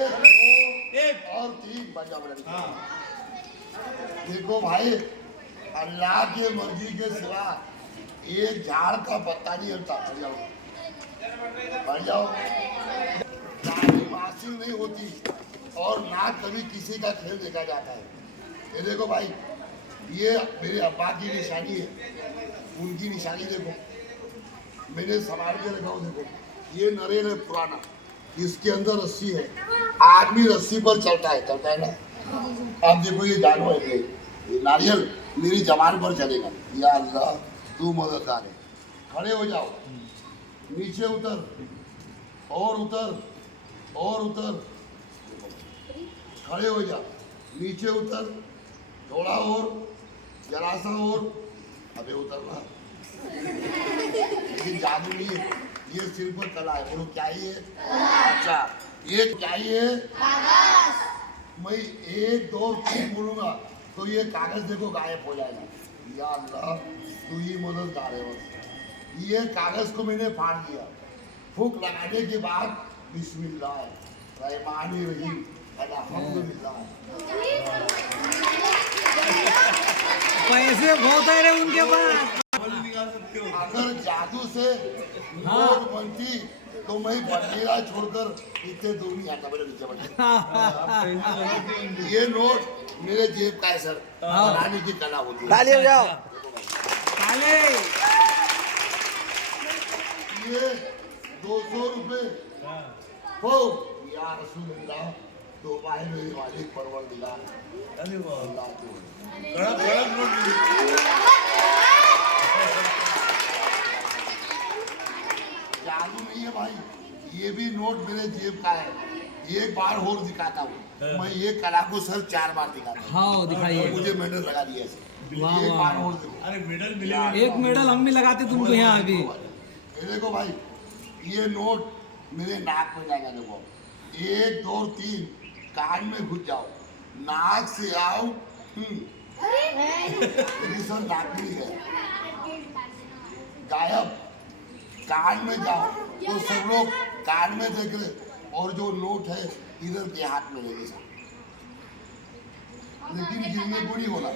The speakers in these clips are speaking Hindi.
एक और 3 बजा बजा। हाँ देखो भाई, अल्लाह की मर्जी के सिवा एक झाड़ का पत्ता नहीं हिलता। बढ़ जाओ। गाड़ी मासी नहीं होती और ना कभी किसी का खेल देखा जाता है। ये देखो भाई, ये मेरे अब्बा की निशानी है, उनकी निशानी देखो, मैंने संभाल के रखा हूँ। देखो ये नरेन है पुराना, इसके अंदर रस्सी है, आदमी रस्सी पर चलता है ना। अब देखो ये जानवर है, ये नारियल मेरी जबान पर चलेगा। या अल्लाह तू मददगार है। खड़े हो जाओ, नीचे उतर और उतर और उतर, खड़े हो जा, नीचे उतर, थोड़ा और, जरा सा और, अबे उतरना। लेकिन जादू नहीं है, ये सिर पर कला है। बोलो क्या ही है? अच्छा ये क्या ही है? मैं 1 2 3 बोलूंगा तो ये कागज देखो गायब हो जाएगा। या अल्लाह तू ही मददगार है। बस ये कागज को मैंने फाड़ दिया, फूक लगाने के बाद बिस्मिल्लाह रहमान रहीम अल्हम्दुलिल्लाह। पैसे बहुत है रे उनके पास। निकाल सकते हो। अगर जादू से नोट बनती तो मैं बनेरा छोड़कर इतने दूर नहीं आता। मेरे नीचे बैठे ये नोट मेरे जेब का है सर, बनाने की कला होती है। ताली बजाओ, ताली। ये 200 रुपए हो या रसूलुल्लाह, तो भाई मेरे मालिक परवरदिगार अरे वाह, अल्लाह को कड़क कड़क नोट मिली। जादू नहीं है भाई, ये भी नोट मेरे जेब का है। एक बार और दिखाता हूँ मैं, ये कला को सर 4 बार दिखाता हूँ। हाँ दिखाइए। मुझे मेडल लगा दिया ऐसे। वाह, एक वाह। बार और देखो। अरे मेडल मिलेगा। एक मेडल हम भी लगाते तुमको यहाँ अभी। ये देखो भाई, ये नोट मेरे नाक में जाएगा। देखो 1 2 3, कान में घुस जाओ, नाक से आओ। मेरी सर नाक में है, गायब। कान में जाओ तो सब लोग कान में देख रहे, और जो नोट है इधर के हाथ में लेके जाओ, लेकिन गिरने को नहीं होना।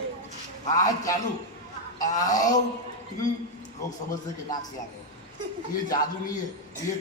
हाथ चालू, आओ। लोग समझते कि नाक से आ गए। ये जादू नहीं है, ये